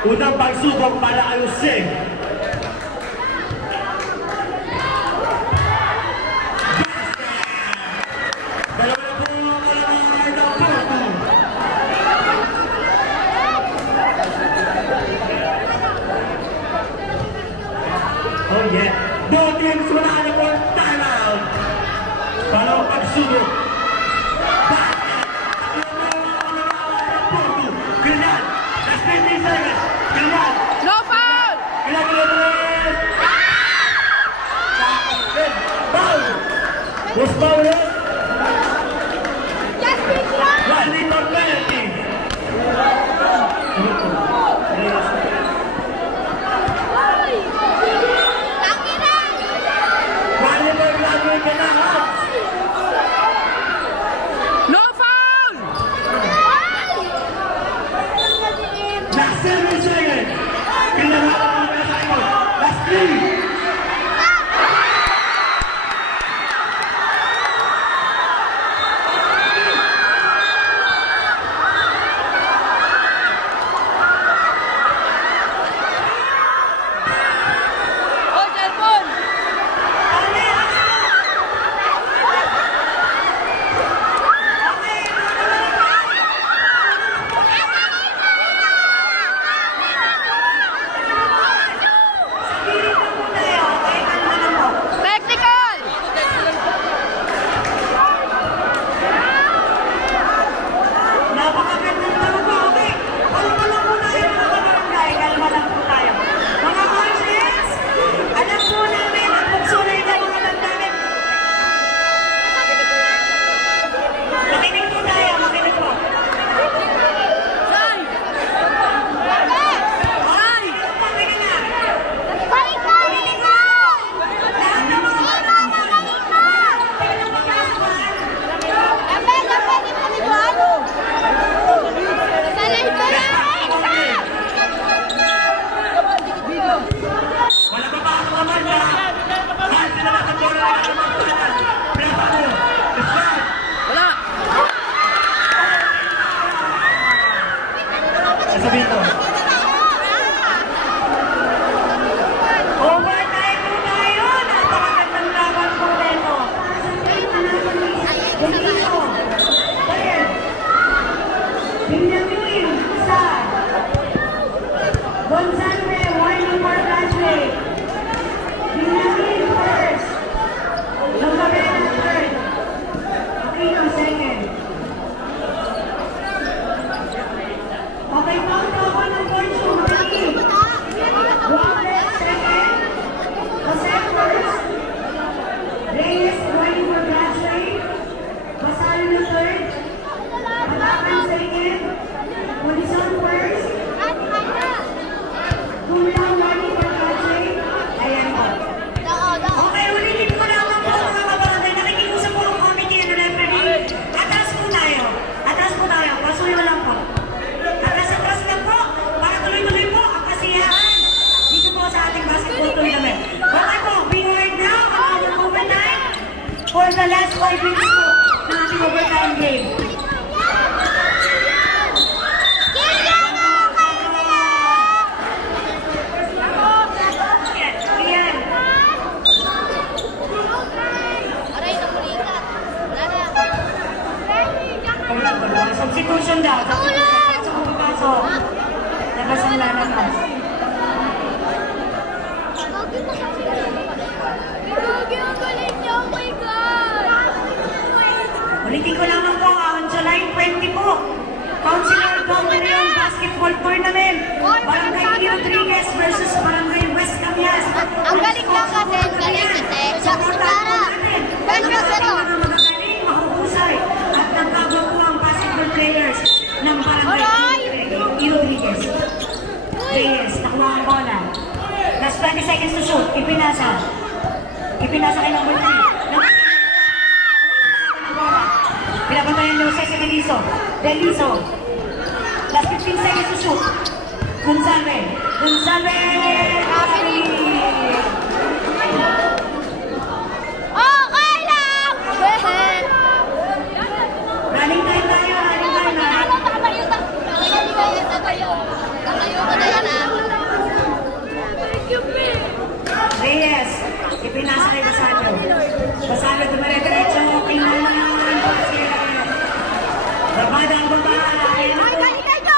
Unang pagsubok para ayusin. Dalawa na po ang kailangan ng Porto. Oh yeah. Both teams wala na po ang timeout. Para ang pagsubok. Ganyan. Last 15 seconds. Ganyan. No foul! Ganyan. Foul. Was foul it? Riley for penalty. Riley for Riley Canaha. No foul! Last 7 seconds. Canaha ang mga Last 3. for the last 5 minutes po ng ating overtime game. Rian. Aray, napulikat. Wala na. Substitution daw. Sa pagpapasok. Labas ang lalabas. Gagi, ang galing niya. Oh my God! Ulitin ko lamang po, on July 20 po, Councilor Combination Basketball Tournament, Barangay Rodriguez versus Barangay West Camias. Ang galing lang kasi, ang galing kasi. Sara, first round na to. Mga magagaling, mahusay, at nagbago po ang basketball players ng Barangay Rodriguez. Reyes, nakuha ang bola. Last 20 seconds to shoot, ipinasa. Ipinasa kay number 3. Pinabantayan niyo si Deliso. Deliso. Last 15 seconds to shoot. Gonzalez. Gonzalez! Okay lang! Running time tayo, running time na. Tatayo ko na yan ah. Reyes. Ipinasa kay Basalio. Basalio, dumare-diretso. Kailangan. Rabada ang baba. Ay, galing kayo!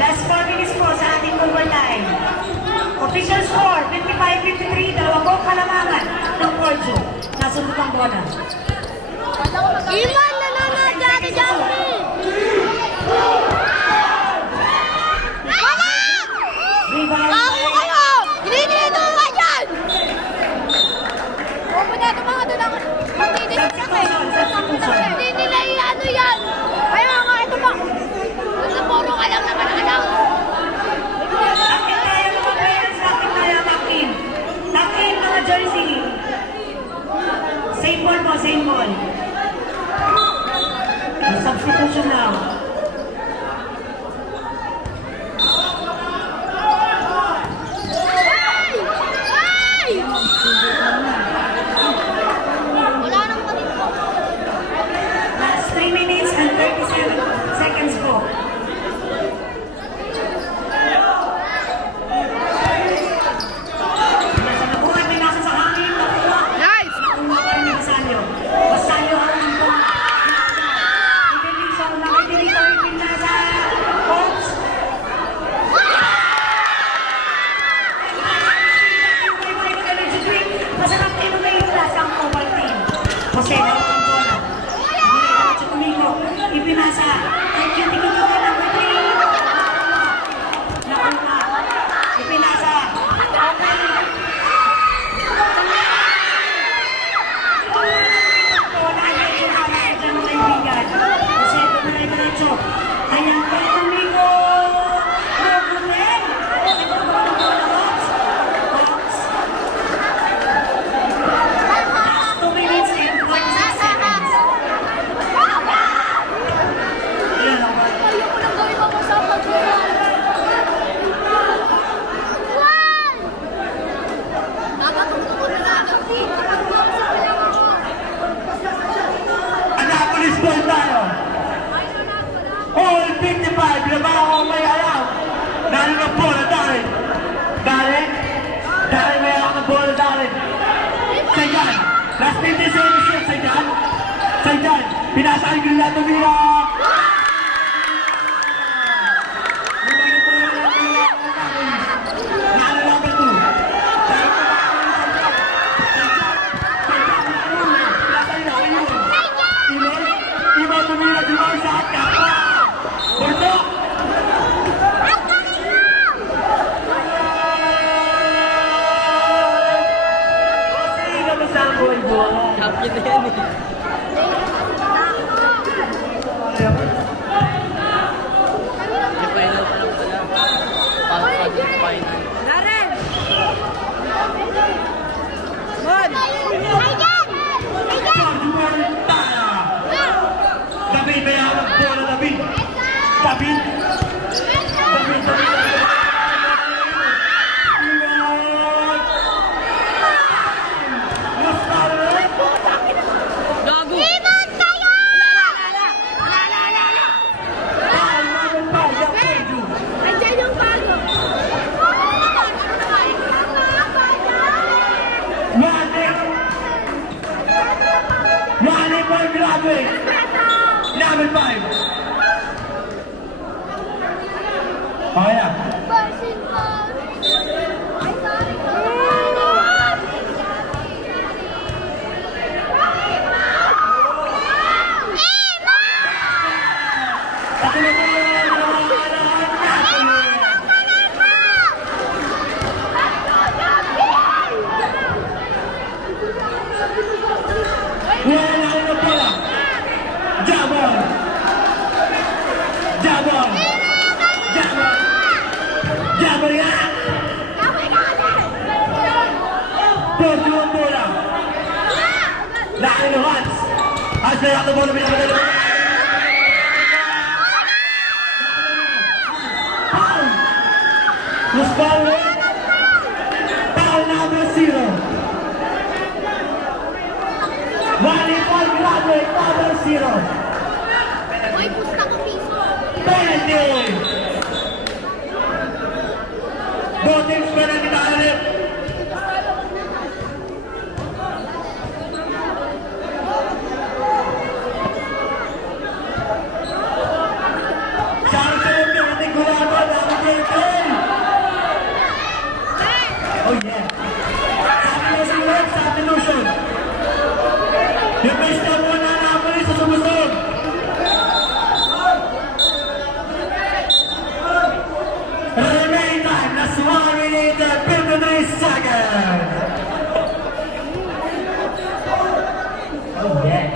Last 4 minutes po sa ating overtime. Official score, 55-53. Dalawang kalamangan ng Porjo. Nasunod ang bola. Iman, nananad ka ate Jumpy! Wala! Rebound. Ako kayo! Hindi dito ka dyan! Pupunta ito mga doon ang magtitisak eh. Hindi nila ano yan. Kaya nga ito pa. Basta puro ka lang naman anak. Akin tayo mga players. Akin tayo Makin. Akin mga jersey. Same ball po, same ball. Substitution now. Ay! Ay! Wala nang patinto. Last 3 minutes and 37 seconds po. Nasa nabuhay, may nasa sa hangin. Nakuha. Nice! Nakuha pa ni Basalio. Basalio ang ito. Ibinisa, nakibinisa, ibinasa. Coach. Masarap kayo na yung lasa ang mobile team. Jose, nawag ang bola. Diretso tumigo. Ipinasa. Ay, cutie ko na number 3. Nakuha. Ipinasa. Okay. Bola, diretso na lang dyan, mga kaibigan. Jose, diretso. Ayan pa, tumigo. Rogumen. Coach. 2 minutes and 46 seconds. Ayan, Ayoko nang gawin mo sa pagkuhan. Juan! Nakatungtong ko na lang. Annapolis ball tayo. All 55, labaw ang may ayaw. Dali ng bola, dali. Dali. Dali may ayaw ng bola, dali. Saydan. Last 50 seconds yun, Saydan. Saydan. Pinasa ang gila tumira. Nalo number 2. Iba tumira, di ba sa akin? Bordo! Sino ba sa buhay mo? Champion na yan eh. Yung final pa lang pala. Pag yung final. Darren! Mon! David, may hawak bola, David. David. David, David. Wala na bola. Jabon. Jabon. Jabon. Jabon yan. Porto ang bola. Laki ng Hans. Hans na yung bola. Pinakadala. Foul. Was foul. Foul number 0. Volleyball graduate number 0. Ay, pusta ko piso. Penalty. Bottings penalty na ulit. Samson, penalty gulabo. Oh yeah. Substitution. Yung best na muna Napoli sa sumusog. Remain time, last 1 minute and 53 seconds. Oh yeah.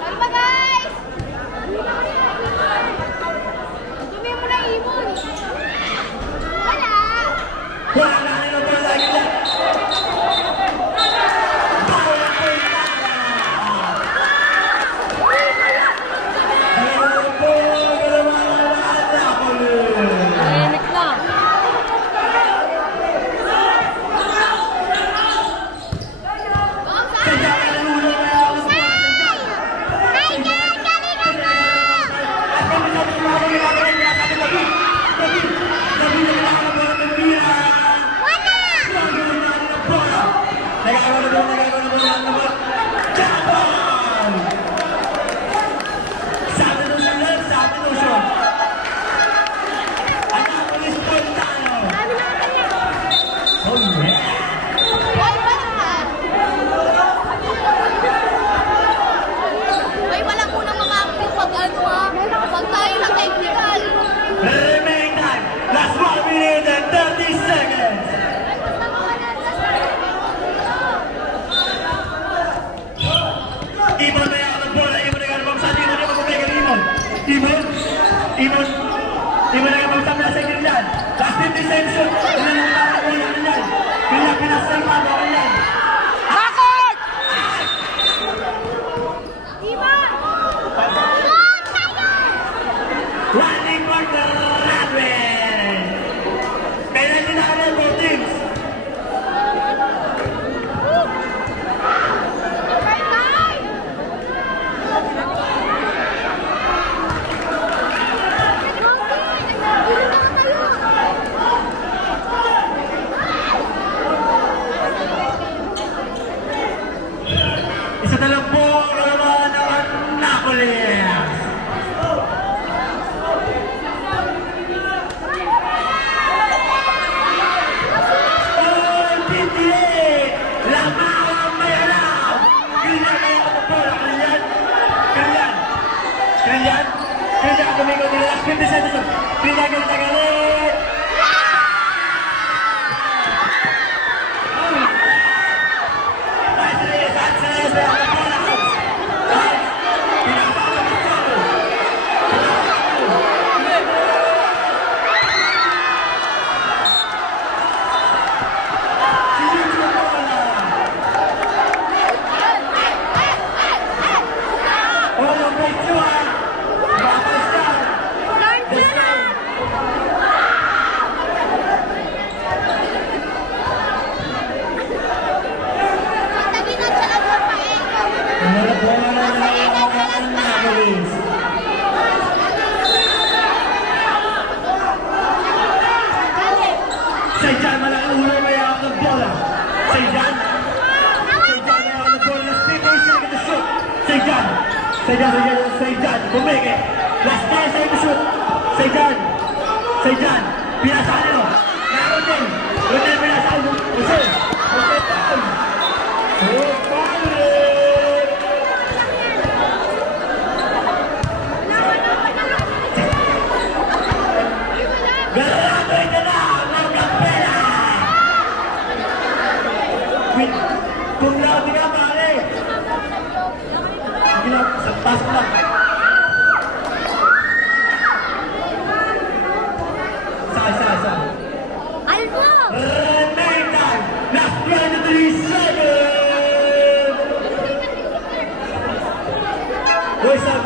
Tama guys! Dumi mo na ibon. Wala! Wala na rin ang bola lagi lang. Bawal ang bola. Ayun po, galawan na Napoli. Tahimik na. Kaya ang ulo na ako sa bola. Ay, guys! Galingan mo! At kami sa mga ginagawa niya, sabi ko, David, David, kailangan ng bola ng Bia. Wala! Nagagawa na rin ang bola. Nagagawa na bola. Jabon! Substitution left, substitution. Annapolis Fontano. Oh yeah! Ay, basta! Ay, walang unang mamampi pag ano ha. Pag tayo na technical. Remain time, last 1 minute and 30 seconds. Ibon na yan ang bola, Ibon na yan ang saan, Ibon na yan ang Ibon. Ibon na yan ang saan, nasa Grillan. Last 50 seconds, ilan ang bola, Grillan. Grillan, pinasay pa, Grillan. Diba? Running back the Radwin. Penalty na rin, both teams. Isa na lang po ang kalaban ng Napoli. Oh, Titi! Lamang Mayalaw! Grillan na yung bola. Grillan, tumigo nila. Last 50 seconds. Grillan, galit. Sanchez, may ang bola. Pinapakot ang foul. Sinunod ang bola. All of break 2 ah. Tapos na. Let's go. Pataginan sa lang ng paego. Wala na ang Napolis. Seyjan, malaking ulo, may hawak ng bola. Seyjan may hawak ng bola. Last 10 seconds to shoot. Seyjan, bumeke. Last 10 seconds to shoot. Seyjan, pinasaan nyo. Naroon din. Rodel pinasaan mo. Jose, foul. Oh, foul. Sige lang, pare. Sige lang, sa taas ko lang. Isa. Albo! Remaining time, last 23 seconds. Where's that